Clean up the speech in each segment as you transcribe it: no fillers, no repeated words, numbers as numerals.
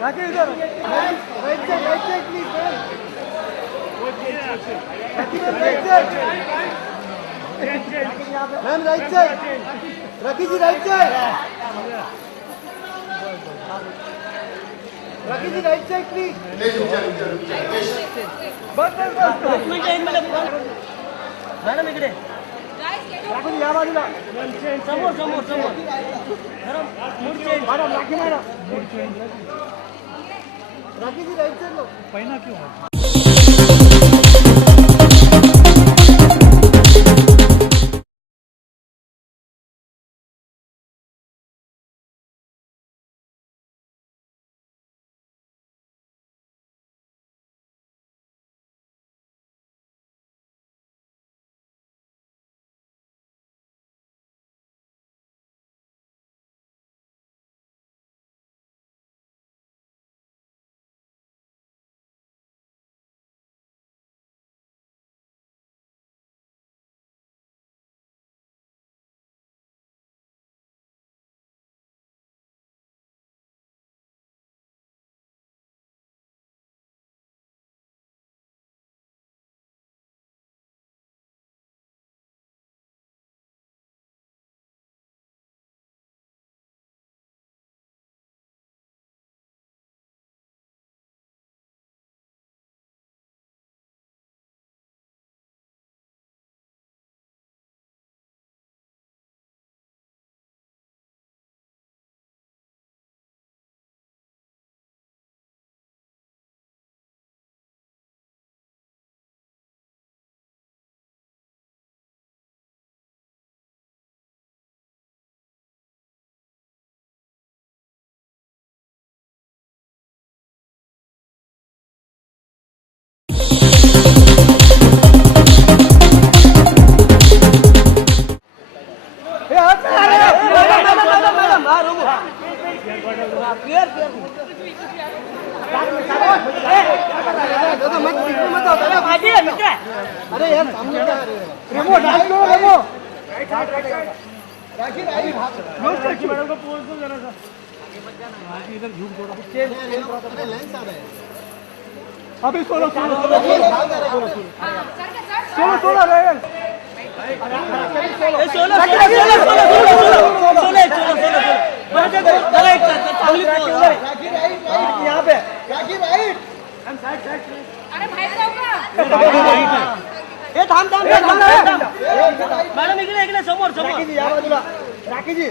राखी इधर right side please ma'am right side Rakhi ji right side Rakhi ji right side please बस madam इकडे राखी जी या बाजूला समोर समोर समोर madam Rakhi madam Rakhi ji right side लो पहिना क्यों अरे यार सामने क्या रिमोट डाल दो remote Rakhi right Rakhi madam को पोज दो जरा सा राखी इधर झूठ थोड़ा चेंज लेंस आ रहा है अभी सोलो सोलो सोलो सोलो रहे सोलो सोलो राखी राइट यहाँ पे राखी राइट साइड साइड अरे भाई ए थांब थांब मॅडम इकडे समोर समोर राखी जी या बाजूला राखी जी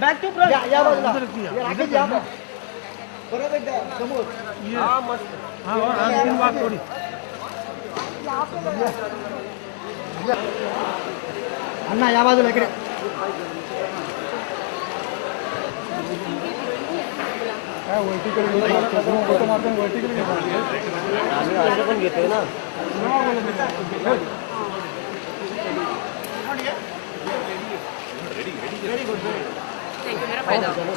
बॅक टू फ्रंट या बाजूला राखी जी या परत एकदा समोर हां मस्त हां आणखीन वाक थोडी अण्णा या बाजूला इकडे काय वर्टिकल फोटो मारतो वर्टिकल घेतो आम्ही पण घेतोय ना रेडी गुड थैंक यू मेरा फायदा सॉरी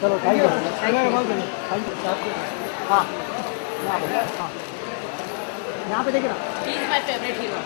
चलो थैंक यू हाँ यहाँ पे देखिए ना he is my favourite hero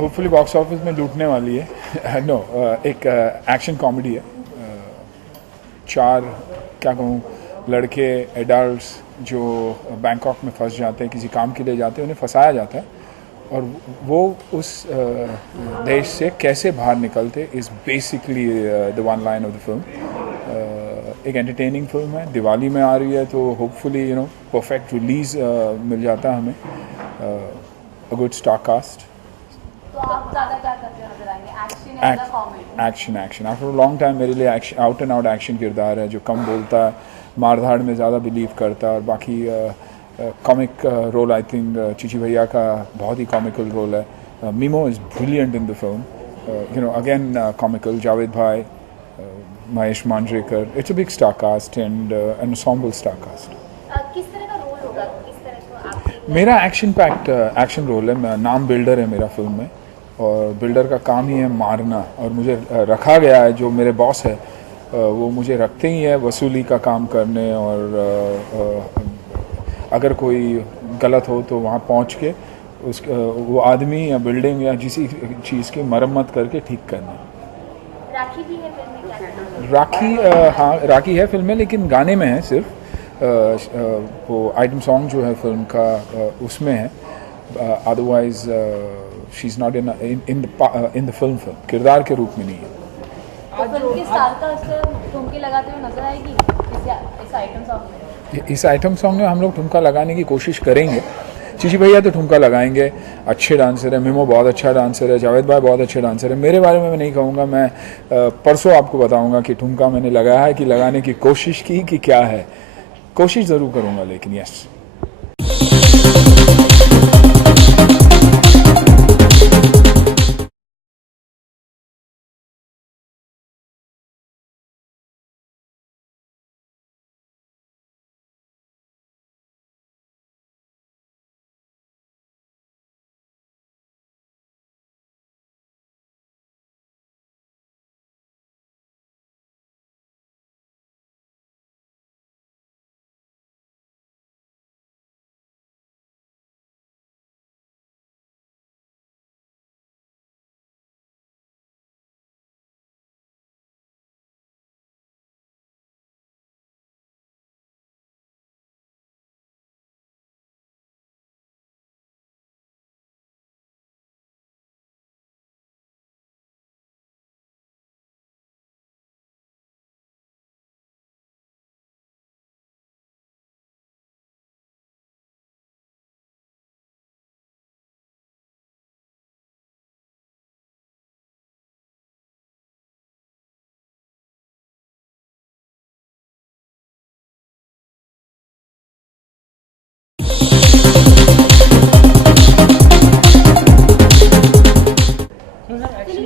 hopefully box office में लूटने वाली है। नो एक एक्शन कॉमेडी है। चार क्या कहूँ, लड़के एडल्ट्स जो बैंकॉक में फंस जाते हैं, किसी काम के लिए जाते हैं, उन्हें फंसाया जाता है और वो उस देश से कैसे बाहर निकलते is basically the one line of the film. एक एंटरटेनिंग फिल्म है, दिवाली में आ रही है तो होपफुली परफेक्ट रिलीज़ मिल जाता है हमें। A good star cast. तो आप ज़्यादा क्या करते नजर आएंगे, एक्शन या comedy? Action after a long time मेरे लिए आउट एंड आउट एक्शन किरदार है, जो कम बोलता है, मारधाड़ में ज़्यादा बिलीव करता है, और बाकी comic role I think Chichi भैया का बहुत ही कॉमिकल रोल है। Mimoh is brilliant in the film, again comical. Javed भाई, Mahesh Manjrekar, it's a big star cast and an ensemble star cast. किस तरह का रोल होगा, किस तरह को आप? मेरा एक्शन पैक्ड एक्शन रोल है। नाम बिल्डर है मेरा फिल्म में, और बिल्डर का काम ही है मारना, और मुझे रखा गया है, जो मेरे बॉस है वो मुझे रखते ही है वसूली का काम करने, और अगर कोई गलत हो तो वहाँ पहुँच के उस वो आदमी या बिल्डिंग या किसी चीज़ की मरम्मत करके ठीक करना। राखी भी है फिल्म में? क्या राखी हाँ, राखी है फिल्म में, लेकिन गाने में है सिर्फ। वो आइटम सॉन्ग जो है फिल्म का उसमें है, otherwise she is not in the film किरदार के रूप में नहीं है। तो फिल्म के स्टार का उससे ठुमके लगाते हुए नजर आएगी इस आइटम सॉन्ग में? इस आइटम सॉन्ग में हम लोग ठुमका लगाने की कोशिश करेंगे। चिची भैया तो ठुमका लगाएंगे, अच्छे डांसर है। मिमो बहुत अच्छा डांसर है, जावेद भाई बहुत अच्छे डांसर है। मेरे बारे में मैं नहीं कहूँगा, मैं परसों आपको बताऊँगा कि ठुमका मैंने लगाया है कि लगाने की कोशिश की कि क्या है। कोशिश ज़रूर करूँगा, लेकिन यस।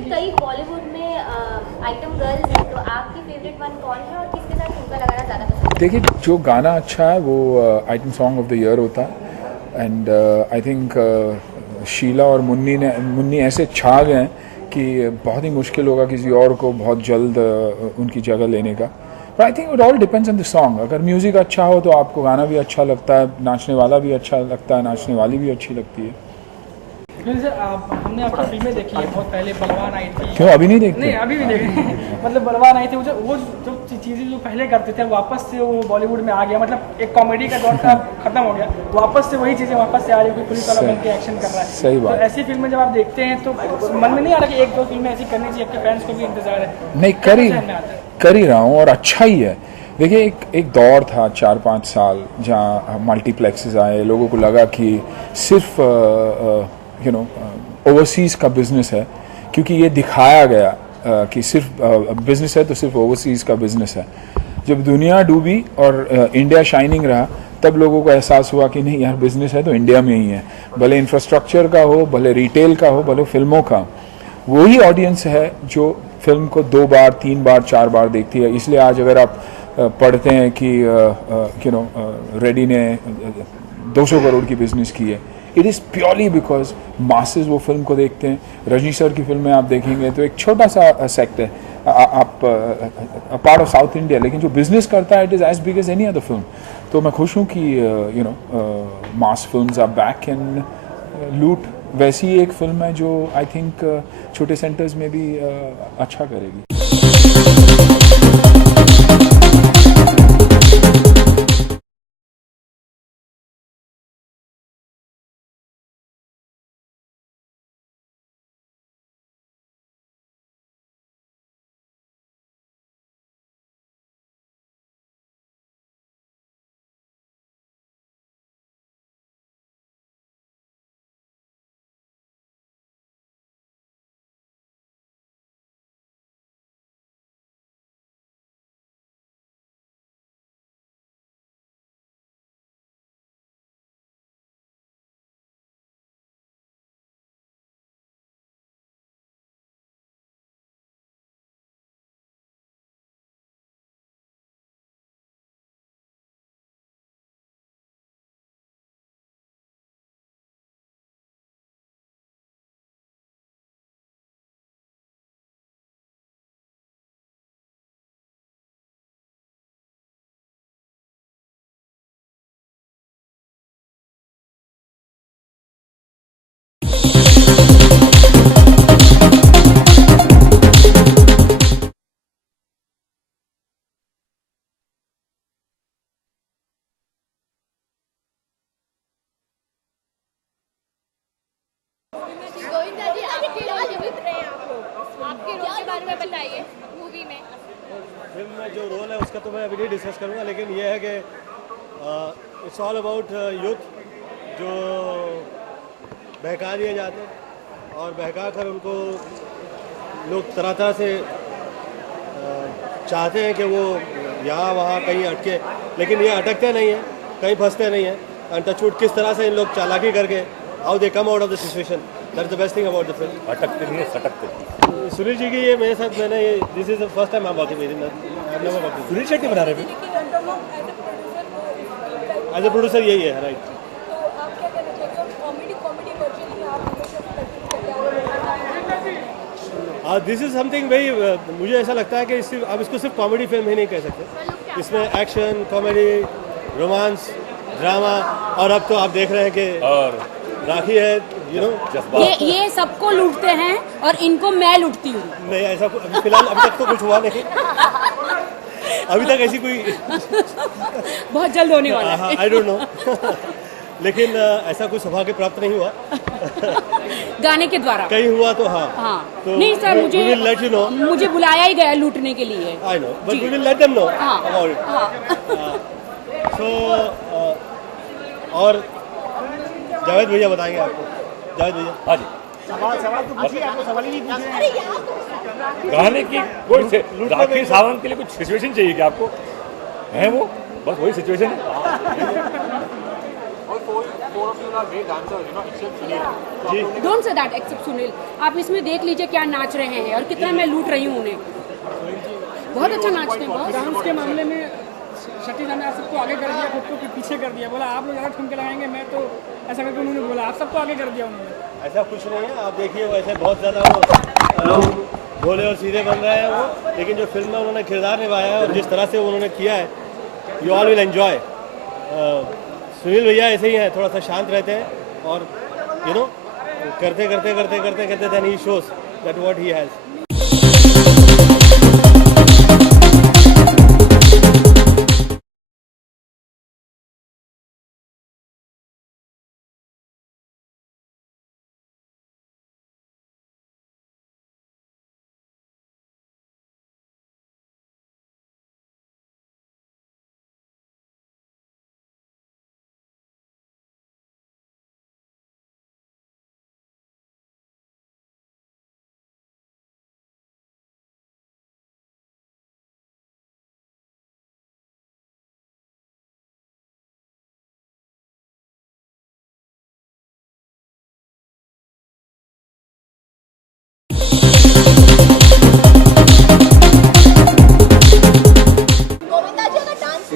कई बॉलीवुड में आइटम गर्ल्स हैं, तो आपकी फेवरेट वन कौन है और किसके साथ ठुमका लगाना ज़्यादा पसंद है? देखिए, जो गाना अच्छा है वो item song of the year होता है, एंड आई थिंक शीला और मुन्नी ऐसे छा गए हैं कि बहुत ही मुश्किल होगा किसी और को बहुत जल्द उनकी जगह लेने का। But I think it all depends on the song. अगर म्यूज़िक अच्छा हो तो आपको गाना भी अच्छा लगता है, नाचने वाला भी अच्छा लगता है, नाचने वाली भी अच्छी लगती है। सर हमने आपकी फिल्में देखी है बहुत पहले, बलवान आई थी। क्यों अभी नहीं देखते? नहीं, अभी भी देखी मतलब बलवान आई थी। वो जो चीज़ें जो पहले करते थे वापस से वो बॉलीवुड में आ गया, मतलब एक कॉमेडी का दौर था खत्म हो गया, वापस से वही चीज़ें वापस से आ रही है, पुलिस वाला बन के एक्शन कर रहा है। सही बात। तो ऐसी फिल्में जब आप देखते हैं तो मन में नहीं आ रहा कि एक दो फिल्में ऐसी करनी चाहिए, आपके फैंस को भी इंतजार है? नहीं, कर ही रहा हूँ, और अच्छा ही है। देखिए, एक दौर था 4-5 साल जहाँ मल्टीप्लेक्सेस आए, लोगों को लगा कि सिर्फ ओवरसीज़ का बिज़नेस है, क्योंकि ये दिखाया गया कि सिर्फ बिज़नेस है तो सिर्फ ओवरसीज़ का बिज़नेस है। जब दुनिया डूबी और इंडिया शाइनिंग रहा, तब लोगों को एहसास हुआ कि नहीं यार, बिज़नेस है तो इंडिया में ही है, भले इंफ्रास्ट्रक्चर का हो, भले रिटेल का हो, भले फिल्मों का। वही ऑडियंस है जो फिल्म को 2 बार 3 बार 4 बार देखती है। इसलिए आज अगर आप पढ़ते हैं कि रेडी ने 200 करोड़ की बिज़नेस की है, it is purely because masses वो फिल्म को देखते हैं। रजनी सर की फिल्में आप देखेंगे तो एक छोटा सा सेक्ट है, आप पार्ट ऑफ साउथ इंडिया, लेकिन जो बिजनेस करता है it is as big as any other film. तो मैं खुश हूँ कि mass films are back and लूट वैसी एक फिल्म है जो आई थिंक छोटे सेंटर्स में भी अच्छा करेगी। गोविंदा जी, आपके रोल जीवित रहे हैं आप लोग, आपके रोल के बारे में बताइए मूवी में। फिल्म में जो रोल है उसका तो मैं अभी नहीं डिस्कस करूँगा, लेकिन ये है कि इट्स ऑल अबाउट यूथ जो बहका दिए जाते हैं और बहका कर उनको लोग तरह तरह से चाहते हैं कि वो यहाँ वहाँ कहीं अटके, लेकिन ये अटकते नहीं हैं, कहीं फंसते नहीं हैं। अनटचवुड किस तरह से इन लोग चालाकी करके how they come out of the situation, that's the best thing about the film. अटकते नहीं है, सटकते। सुनील जी की ये मेरे साथ मैंने ये this is the first time I am working with him. Sunil Shetty बना रहे हैं एज ए प्रोड्यूसर यही है, right. This is something very, मुझे ऐसा लगता है कि अब इसको सिर्फ कॉमेडी फिल्म ही नहीं कह सकते, इसमें एक्शन, कॉमेडी, रोमांस, ड्रामा, और अब तो आप देख रहे हैं कि और राखी है, यू नो, ये सबको लूटते हैं और इनको मैं लूटती हूँ। नहीं ऐसा अभी फिलहाल अभी तक तो कुछ हुआ नहीं, अभी तक ऐसी कोई बहुत जल्द होने वाला है। आई डोंट नो लेकिन ऐसा कुछ सौभाग्य प्राप्त नहीं हुआ गाने के द्वारा कहीं हुआ तो हाँ। हाँ तो नहीं sir, we will let you know. मुझे बुलाया ही गया लूटने के लिए। I know, but we will let them know हाँ, about it. हाँ। So और जावेद भैया बताएंगे आपको। जावेद भैया, हाँ जी, सवाल तो पूछिए, आपको सवाल ही नहीं पूछ रहे। गाने की कोई से राखी सावंत के लिए कुछ सिचुएशन चाहिए क्या आपको? है वो बस वही सिचुएशन है। Don't say that accept Sunil, आप इसमें देख लीजिए क्या नाच रहे हैं और कितना मैं लूट रही हूँ उन्हें। बहुत अच्छा नाचते हैं बॉस। डांस के मामले में शक्ति ने आप सबको आगे कर दिया, खुद को पीछे कर दिया, बोला आप लोग ज़्यादा ठुमके लगाएंगे, मैं तो ऐसा करके उन्होंने बोला आप सबको आगे कर दिया उन्होंने। ऐसा कुछ नहीं है, आप देखिए वैसे बहुत ज़्यादा वो भोले और सीधे बन रहे हैं वो, लेकिन जो फिल्म में उन्होंने किरदार निभाया है और जिस तरह से उन्होंने किया है, you all will enjoy. Sunil भैया ऐसे ही हैं, थोड़ा सा शांत रहते हैं और यू नो करते करते करते करते करते then he shows that what he has.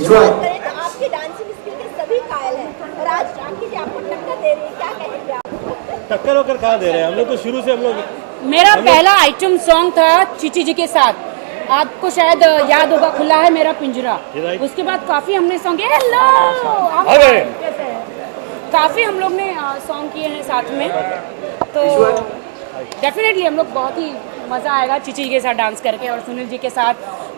करें तो आपकी डांसिंग स्किल के सभी कायल हैं और आज राखी जी आपको टक्कर दे रही है, क्या कहेंगे आप? टक्कर होकर कहाँ दे रहे हैं, हम लोग तो शुरू से हम लोग मेरा पहला आइटम सॉन्ग था चीची जी के साथ, आपको शायद याद होगा, खुला है मेरा पिंजरा। उसके बाद काफी हमने सॉन्ग काफी हम लोग ने सॉन्ग किए हैं साथ में। तो डेफिनेटली हम लोग बहुत ही मज़ा आएगा चीची जी के साथ डांस करके, और सुनील जी के साथ।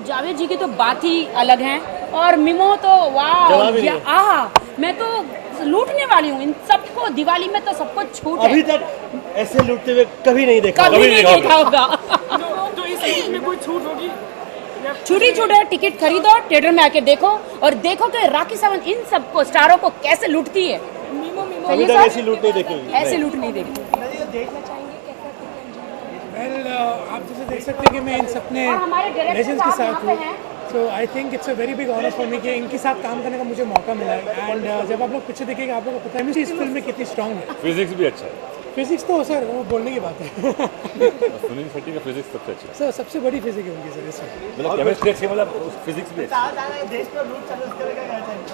जावेद जी की तो बात ही अलग है, और मिमो तो वाह, जवाब ही नहीं है। मैं तो लूटने वाली हूँ इन सबको। दिवाली में तो सबको छूट है, अभी तक ऐसे लूटते हुए कभी नहीं देखा। कभी नहीं देखा होगा। तो इस ईद में कोई छूट होगी? छुट्टी छूट है, टिकट खरीदो, थिएटर में आके देखो, और देखो कि राखी सावंत इन सबको स्टारों को कैसे लूटती है। अभी तक ऐसी लूट नहीं देखी होगी। ऐसे लूट नहीं देखी। आप जैसे देख सकते हैं कि मैं इन सपने और हमारे डायरेक्टर लेजेंड्स के साहब साथ यहाँ हूँ, पे हैं। So I think it's a very big honour for me कि इनके साथ काम करने का मुझे मौका मिला है। एंड जब आप लोग पीछे देखेंगे आप लोगों को पता है इस फिल्म में कितनी स्ट्रॉन्ग है। फिजिक्स भी अच्छा है। फिजिक्स तो सर वो बोलने की बात है। सुनील शेट्टी का फिजिक्स सबसे अच्छा है। सर सबसे बड़ी फिजिक्स है उनकी सर इसमें। मतलब केमिस्ट्री अच्छी, मतलब फिजिक्स भी अच्छा है। देश में लूट चालू इसके लिए क्या कहना चाहेंगे?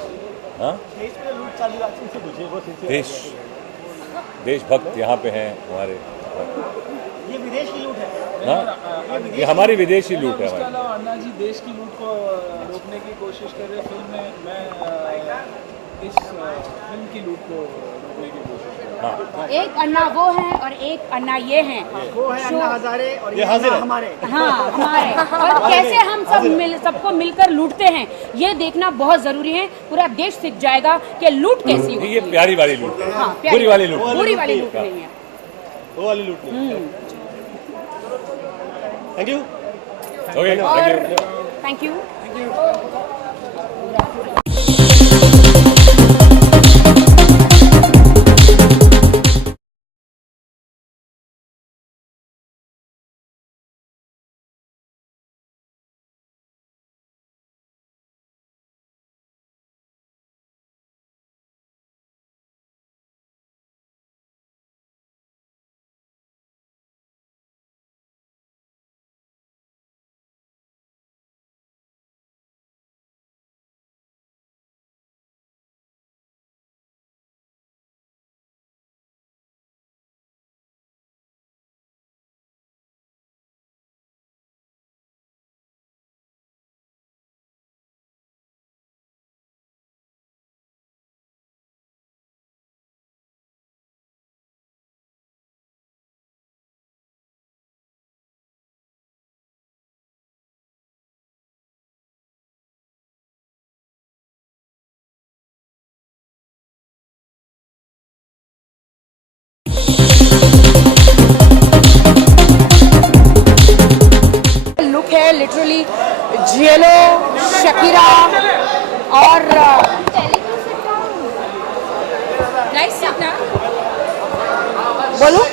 हाँ, देश में लूट चालू है, अच्छे से पूछिए, वो सिलसिला। देशभक्त यहाँ पे हैं हमारे। ये विदेश की लूट है। हाँ, ये हमारी विदेशी लूट है हमारी। अन्ना जी देश की लूट को रोकने की कोशिश कर रहे फिल्म में, मैं इस फिल्म की लूट को रोकने की कोशिश कर रहा हूँ। एक अन्ना वो हैं और एक अन्ना ये हैं। वो है अन्ना हजारे और ये हाजिर है। हमारे। हाँ, हमारे। और कैसे हम सबको मिलकर लूटते हैं, ये देखना बहुत जरूरी है। पूरा देश सीख जाएगा कि लूट कैसी होती ये है। प्यारी वाली लूट है, हाँ, बुरी वाली लूट। बुरी वाली लूट नहीं है। वो वाली लूट नहीं। Thank you. ओके, और thank you. Thank you. Look है लिटरली जेलो, शकीरा और बोलूं,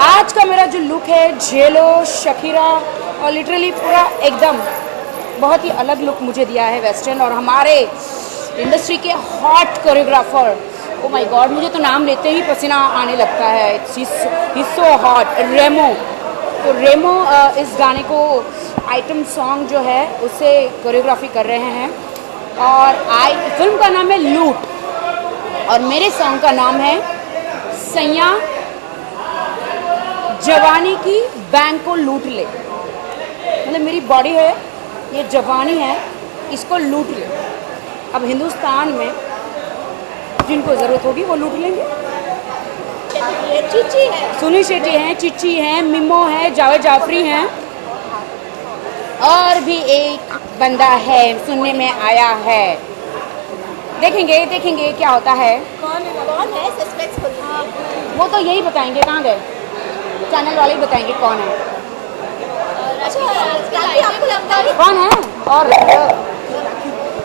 आज का मेरा जो लुक है जेलो, शकीरा और लिटरली पूरा एकदम बहुत ही अलग लुक मुझे दिया है वेस्टर्न। और हमारे इंडस्ट्री के hot choreographer, oh my God, मुझे तो नाम लेते ही पसीना आने लगता है। इट्स सो हॉट, रेमो। तो रेमो इस गाने को आइटम सॉन्ग जो है उससे कोरियोग्राफी कर रहे हैं। और फिल्म का नाम है लूट और मेरे सॉन्ग का नाम है सैया जवानी की बैंक को लूट ले। मतलब मेरी बॉडी है, ये जवानी है, इसको लूट ले। अब हिंदुस्तान में जिनको ज़रूरत होगी वो लूट लेंगे। चिची है, सुनील शेट्टी हैं, चिच्ची हैं, मिमो है, जावेद जाफरी हैं, और भी एक बंदा है सुनने में आया है। देखेंगे देखेंगे क्या होता है। कौन है सस्पेंस खोलिए। वो तो यही बताएंगे, कहाँ गए चैनल वाले ही बताएंगे कौन है। अच्छा, राखी आपको लगता है कौन है? और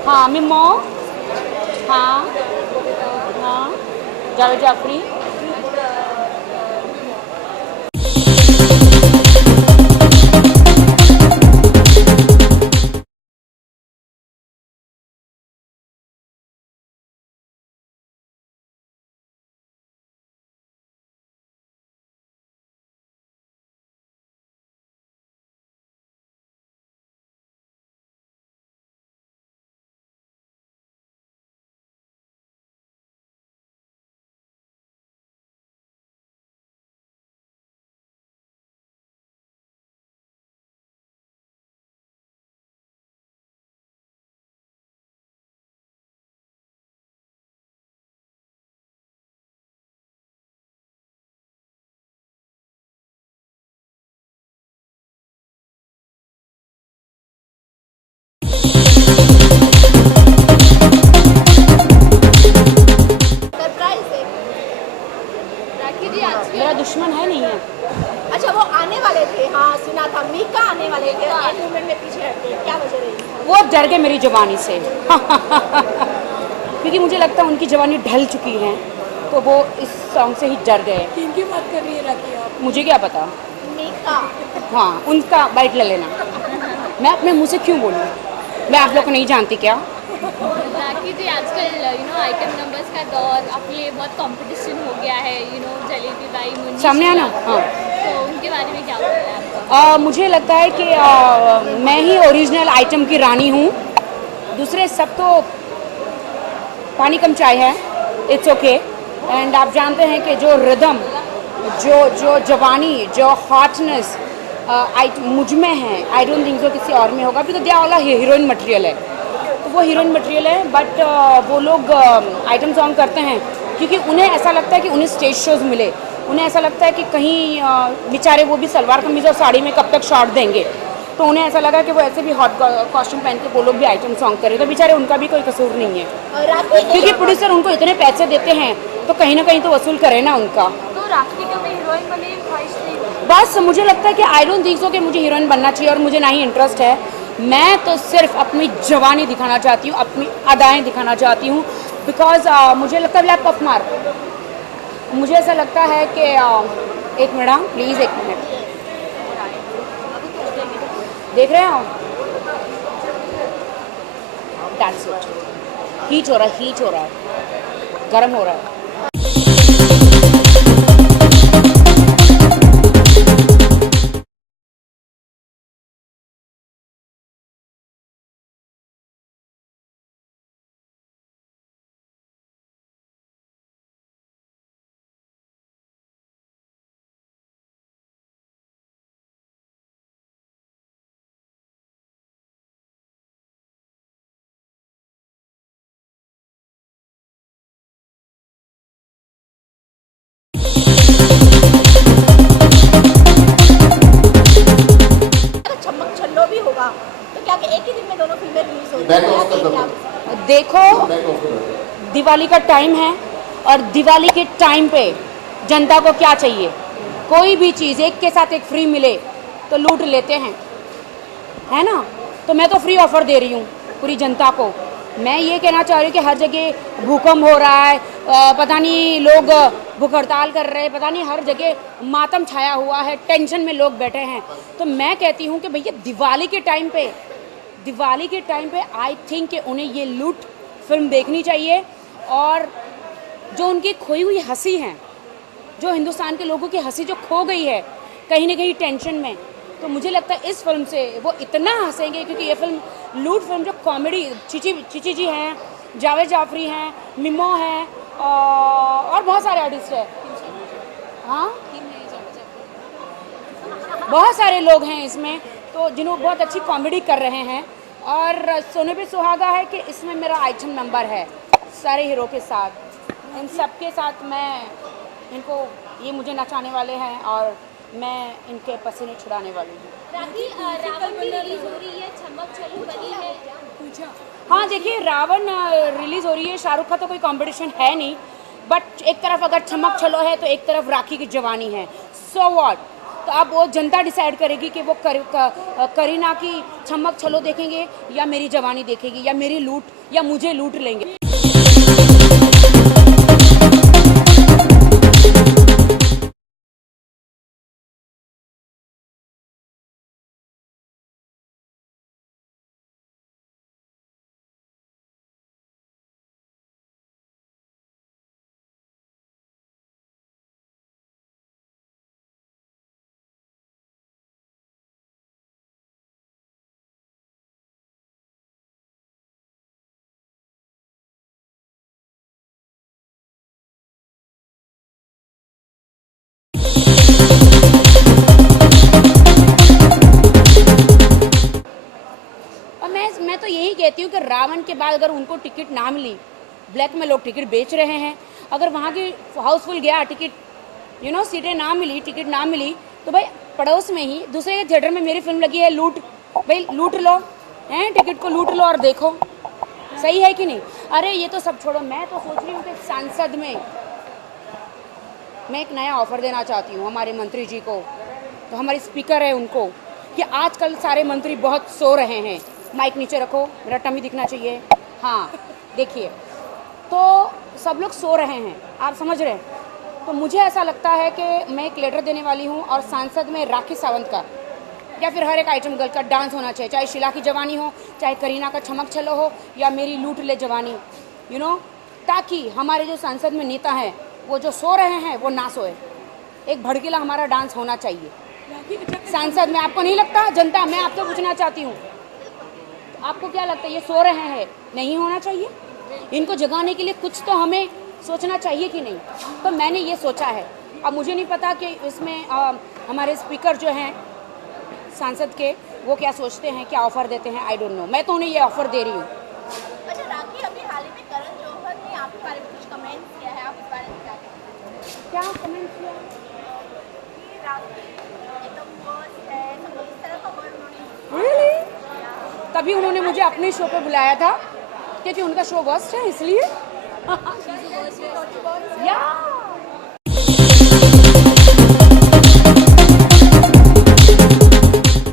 हाँ, मिमो, हाँ हाँ, जावेद जाफरी। मेरा दुश्मन है नहीं है। अच्छा, वो आने वाले थे, हाँ सुना था, मीका आने वाले थे, एंड मोमेंट में पीछे हटे, क्या वजह रही? वो डर गए मेरी जवानी से क्योंकि मुझे लगता है उनकी जवानी ढल चुकी है, तो वो इस सॉन्ग से ही डर गए। किनकी बात कर रही है राखी आप? मुझे क्या पता। मीका। हाँ, उनका बाइट ले लेना। मैं अपने मुंह से क्यों बोलूँ? मैं आप लोग को नहीं जानती क्या? राखी जी, आजकल आइटम नंबर्स का दौर, अपने लिए बहुत कंपटीशन हो गया है, जलेबी बाई, मुन्नी सामने आना। हाँ, तो उनके बारे में क्या बोल रहे हैं आपका? मुझे लगता है कि मैं ही ओरिजिनल आइटम की रानी हूँ, दूसरे सब तो पानी कम चाय है। It's okay. एंड आप जानते हैं कि जो रिदम, जो जवानी, जो हॉटनेस मुझ में है, आई डोंट थिंक सो किसी और में होगा, बिकॉज दे वाला हीरोइन मटेरियल है, तो वो हीरोइन मटेरियल है। बट वो लोग आइटम सॉन्ग करते हैं क्योंकि उन्हें ऐसा लगता है कि उन्हें स्टेज शोज मिले, उन्हें ऐसा लगता है कि कहीं बेचारे वो भी सलवार कमीज और साड़ी में कब तक शॉट देंगे, तो उन्हें ऐसा लगा कि वो ऐसे भी हॉट कॉस्ट्यूम पहन के वो लोग भी आइटम सॉन्ग करें, तो बेचारे उनका भी कोई कसूर नहीं है, क्योंकि प्रोड्यूसर उनको इतने पैसे देते हैं तो कहीं ना कहीं तो वसूल करे ना उनका। तो राखी को भी हीरोइन बनने की ख्वाहिश थी? बस मुझे लगता है कि आई डोंट थिंक सो कि मुझे हीरोइन बनना चाहिए, और मुझे ना ही इंटरेस्ट है। मैं तो सिर्फ अपनी जवानी दिखाना चाहती हूँ, अपनी अदाएँ दिखाना चाहती हूँ, बिकॉज मुझे लगता है ब्लैक पफ मार, मुझे ऐसा लगता है कि एक मिनट, हाँ प्लीज़ एक मिनट, देख रहे हो? That's it. हीट हो रहा है, गर्म हो रहा है। चमक छल्लो भी होगा, तो क्या एक ही दिन में दोनों फिल्में रिलीज हो रही? देखो, दिवाली का टाइम है और दिवाली के टाइम पे जनता को क्या चाहिए? कोई भी चीज़ एक के साथ एक फ्री मिले तो लूट लेते हैं, है ना? तो मैं तो फ्री ऑफर दे रही हूँ पूरी जनता को। मैं ये कहना चाह रही हूँ कि हर जगह भूकंप हो रहा है, पता नहीं लोग भूख हड़ताल कर रहे हैं, पता नहीं हर जगह मातम छाया हुआ है, टेंशन में लोग बैठे हैं, तो मैं कहती हूँ कि भैया दिवाली के टाइम पे आई थिंक कि उन्हें ये लूट फिल्म देखनी चाहिए, और जो उनकी खोई हुई हंसी है, जो हिंदुस्तान के लोगों की हंसी जो खो गई है कहीं ना कहीं टेंशन में, तो मुझे लगता है इस फिल्म से वो इतना हंसेंगे, क्योंकि ये फिल्म लूट फिल्म जो कॉमेडी, चिची जी हैं, जावेद जाफरी हैं, मिमो हैं, और बहुत सारे आर्टिस्ट हैं, हाँ बहुत सारे लोग हैं इसमें, तो जिन्होंने बहुत अच्छी कॉमेडी कर रहे हैं। और सोने पे सुहागा है कि इसमें मेरा आइटम नंबर है सारे हीरो के साथ, इन सब के साथ मैं इनको, ये मुझे नचाने वाले हैं और मैं इनके पसीने छुड़ाने वाली हूँ। राखी, रावण की रिलीज हो रही है, चमक छल्लो बनी है। हाँ देखिए, रावण रिलीज हो रही है, शाहरुख का तो कोई कंपटीशन है नहीं, बट एक तरफ अगर चमक छल्लो है तो एक तरफ राखी की जवानी है, सो व्हाट। तो अब वो जनता डिसाइड करेगी कि वो करीना की चमक छल्लो देखेंगे या मेरी जवानी देखेगी, या मेरी लूट, या मुझे लूट लेंगे। मैं तो यही कहती हूँ कि रावण के बाद अगर उनको टिकट ना मिली, ब्लैक में लोग टिकट बेच रहे हैं, अगर वहाँ की हाउसफुल गया टिकट, सीटें ना मिली, टिकट ना मिली, तो भाई पड़ोस में ही दूसरे थिएटर में मेरी फिल्म लगी है लूट, भाई लूट लो, हैं टिकट को लूट लो और देखो, सही है कि नहीं? अरे ये तो सब छोड़ो, मैं तो सोच रही हूँ कि सांसद में मैं एक नया ऑफ़र देना चाहती हूँ हमारे मंत्री जी को, तो हमारे स्पीकर है उनको, कि आजकल सारे मंत्री बहुत सो रहे हैं। माइक नीचे रखो, मेरा टमी दिखना चाहिए। हाँ देखिए, तो सब लोग सो रहे हैं, आप समझ रहे हैं। तो मुझे ऐसा लगता है कि मैं एक लेटर देने वाली हूँ और सांसद में राखी सावंत का या फिर हर एक आइटम गर्ल का डांस होना चाहिए, चाहे शीला की जवानी हो, चाहे करीना का चमक चलो हो, या मेरी लूट ले जवानी, यू नो, ताकि हमारे जो सांसद में नेता हैं वो जो सो रहे हैं वो ना सोए। एक भड़कीला हमारा डांस होना चाहिए सांसद में। आपको नहीं लगता? जनता, मैं आपसे पूछना चाहती हूँ, आपको क्या लगता है ये सो रहे हैं, नहीं होना चाहिए? इनको जगाने के लिए कुछ तो हमें सोचना चाहिए कि नहीं? तो मैंने ये सोचा है। अब मुझे नहीं पता कि इसमें हमारे स्पीकर जो हैं सांसद के, वो क्या सोचते हैं, क्या ऑफ़र देते हैं, आई डोंट नो। मैं तो उन्हें ये ऑफ़र दे रही हूँ। अच्छा राखी, अभी हाल ही में करण जौहर ने आपके बारे में कुछ कमेंट किया है, आप इस बारे में क्या कहते हैं? क्या कमेंट किया? कि राखी एकदम वर्स्ट है, सब इस तरह का वर्ड उन्होंने। Really? तभी उन्होंने मुझे अपने शो पे बुलाया था, क्योंकि उनका शो वर्स्ट है इसलिए। या